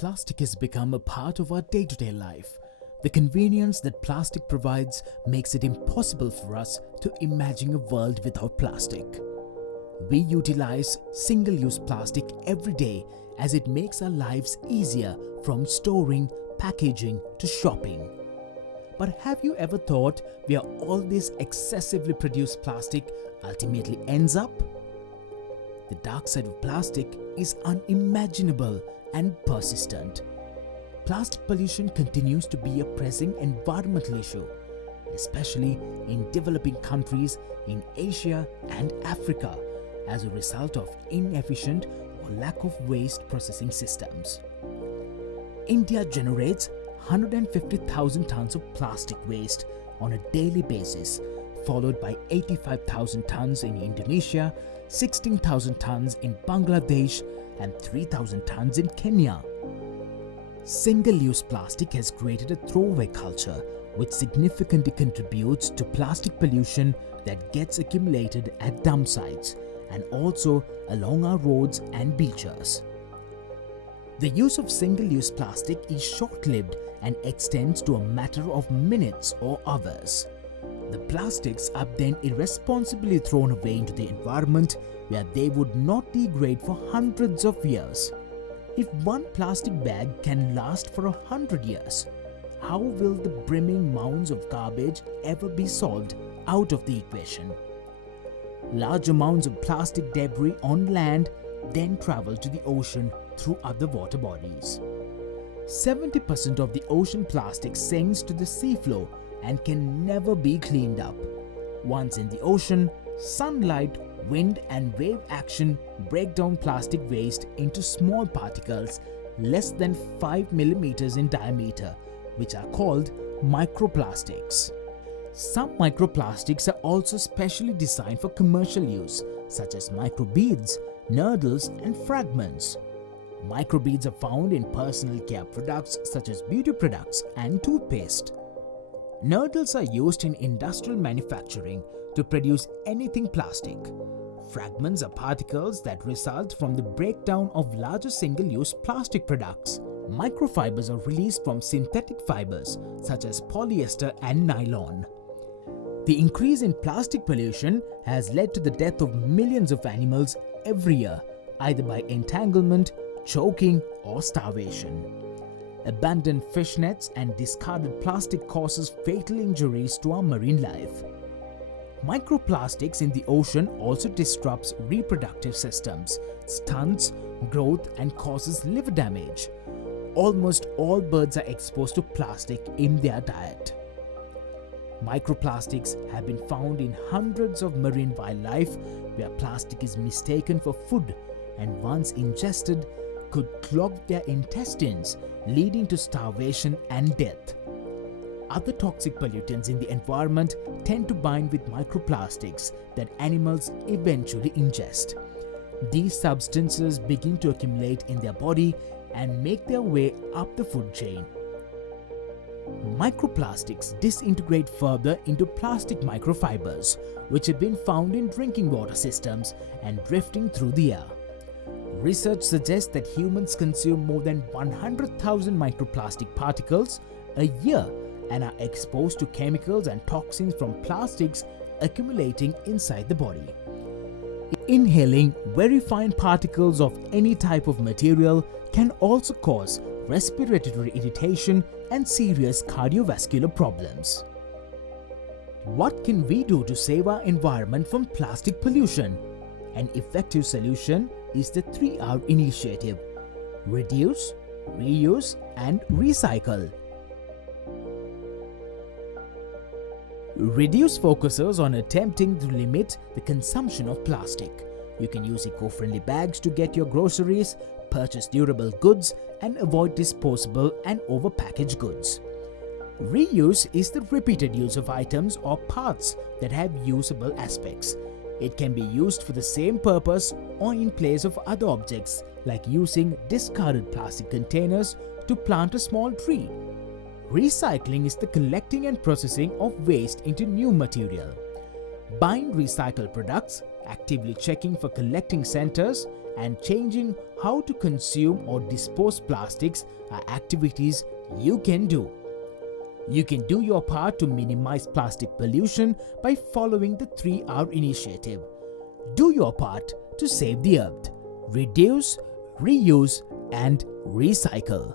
Plastic has become a part of our day-to-day life. The convenience that plastic provides makes it impossible for us to imagine a world without plastic. We utilize single-use plastic every day as it makes our lives easier, from storing, packaging to shopping. But have you ever thought where all this excessively produced plastic ultimately ends up? The dark side of plastic is unimaginable and persistent. Plastic pollution continues to be a pressing environmental issue, especially in developing countries in Asia and Africa, as a result of inefficient or lack of waste processing systems. India generates 150,000 tons of plastic waste on a daily basis, followed by 85,000 tons in Indonesia, 16,000 tons in Bangladesh, and 3,000 tons in Kenya. Single-use plastic has created a throwaway culture which significantly contributes to plastic pollution that gets accumulated at dump sites and also along our roads and beaches. The use of single-use plastic is short-lived and extends to a matter of minutes or hours. The plastics are then irresponsibly thrown away into the environment, where they would not degrade for hundreds of years. If one plastic bag can last for 100 years, how will the brimming mounds of garbage ever be solved out of the equation? Large amounts of plastic debris on land then travel to the ocean through other water bodies. 70% of the ocean plastic sinks to the seafloor and can never be cleaned up. Once in the ocean, sunlight, wind and wave action break down plastic waste into small particles less than 5 millimeters in diameter, which are called microplastics. Some microplastics are also specially designed for commercial use, such as microbeads, nurdles and fragments. Microbeads are found in personal care products such as beauty products and toothpaste. Nurdles are used in industrial manufacturing to produce anything plastic. Fragments are particles that result from the breakdown of larger single-use plastic products. Microfibers are released from synthetic fibers such as polyester and nylon. The increase in plastic pollution has led to the death of millions of animals every year, either by entanglement, choking, or starvation. Abandoned fish nets and discarded plastic causes fatal injuries to our marine life. Microplastics in the ocean also disrupts reproductive systems, stunts growth and causes liver damage. Almost all birds are exposed to plastic in their diet. Microplastics have been found in hundreds of marine wildlife where plastic is mistaken for food and once ingested could clog their intestines, leading to starvation and death. Other toxic pollutants in the environment tend to bind with microplastics that animals eventually ingest. These substances begin to accumulate in their body and make their way up the food chain. Microplastics disintegrate further into plastic microfibers, which have been found in drinking water systems and drifting through the air. Research suggests that humans consume more than 100,000 microplastic particles a year and are exposed to chemicals and toxins from plastics accumulating inside the body. Inhaling very fine particles of any type of material can also cause respiratory irritation and serious cardiovascular problems. What can we do to save our environment from plastic pollution? An effective solution is the 3R initiative: reduce, reuse, and recycle. Reduce focuses on attempting to limit the consumption of plastic. You can use eco-friendly bags to get your groceries, purchase durable goods, and avoid disposable and overpackaged goods. Reuse is the repeated use of items or parts that have usable aspects. It can be used for the same purpose or in place of other objects, like using discarded plastic containers to plant a small tree. Recycling is the collecting and processing of waste into new material. Buying recycled products, actively checking for collecting centers, and changing how to consume or dispose plastics are activities you can do. You can do your part to minimize plastic pollution by following the 3R initiative. Do your part to save the earth. Reduce, reuse, and recycle.